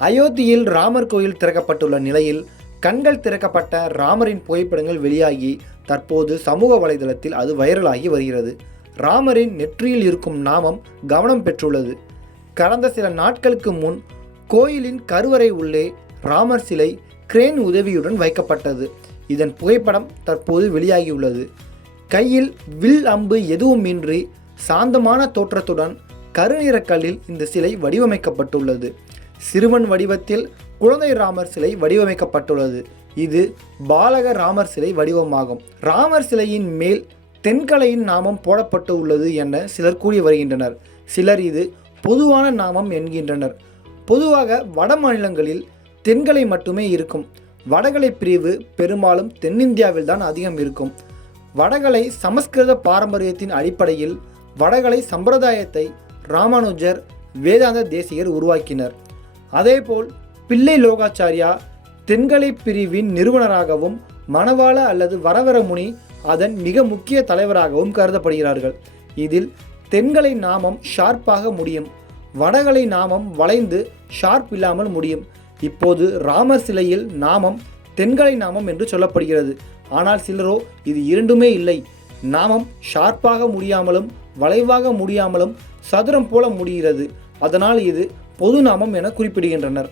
அயோத்தியில் ராமர் கோயில் திறக்கப்பட்டுள்ள நிலையில் கண்கள் திறக்கப்பட்ட ராமரின் புகைப்படங்கள் வெளியாகி தற்போது சமூக வலைதளத்தில் அது வைரலாகி வருகிறது. ராமரின் நெற்றியில் இருக்கும் நாமம் கவனம் பெற்றுள்ளது. கடந்த சில நாட்களுக்கு முன் கோயிலின் கருவறை உள்ளே ராமர் சிலை கிரேன் உதவியுடன் வைக்கப்பட்டது. இதன் புகைப்படம் தற்போது வெளியாகியுள்ளது. கையில் வில் அம்பு எதுவுமின்றி சாந்தமான தோற்றத்துடன் கருநிறக்கல்லில் இந்த சிலை வடிவமைக்கப்பட்டுள்ளது. சிறுவன் வடிவத்தில் குழந்தை ராமர் சிலை வடிவமைக்கப்பட்டுள்ளது. இது பாலக ராமர் சிலை வடிவமாகும். ராமர் சிலையின் மேல் தென்கலையின் நாமம் போடப்பட்டு உள்ளது என சிலர் கூறி வருகின்றனர். சிலர் இது பொதுவான நாமம் என்கின்றனர். பொதுவாக வட மாநிலங்களில் தென்கலை மட்டுமே இருக்கும். வடகலை பிரிவு பெரும்பாலும் தென்னிந்தியாவில் தான் அதிகம் இருக்கும். வடகலை சமஸ்கிருத பாரம்பரியத்தின் அடிப்படையில் வடகலை சம்பிரதாயத்தை ராமானுஜர் வேதாந்த தேசிகர் உருவாக்கினர். அதேபோல் பிள்ளை லோகாச்சாரியா தென்கலை பிரிவின் நிறுவனராகவும் மணவாள அல்லது வரவர முனி அதன் மிக முக்கிய தலைவராகவும் கருதப்படுகிறார்கள். இதில் தென்கலை நாமம் ஷார்ப்பாக முடியும். வடகலை நாமம் வளைந்து ஷார்ப் இல்லாமல் முடியும். இப்போது ராமர் சிலையில் நாமம் தென்கலை நாமம் என்று சொல்லப்படுகிறது. ஆனால் சிலரோ இது இரண்டுமே இல்லை. நாமம் ஷார்ப்பாக முடியாமலும் வளைவாக முடியாமலும் சதுரம் போல முடிகிறது. அதனால் இது பொது நாமம் என குறிப்பிடுகின்றனர்.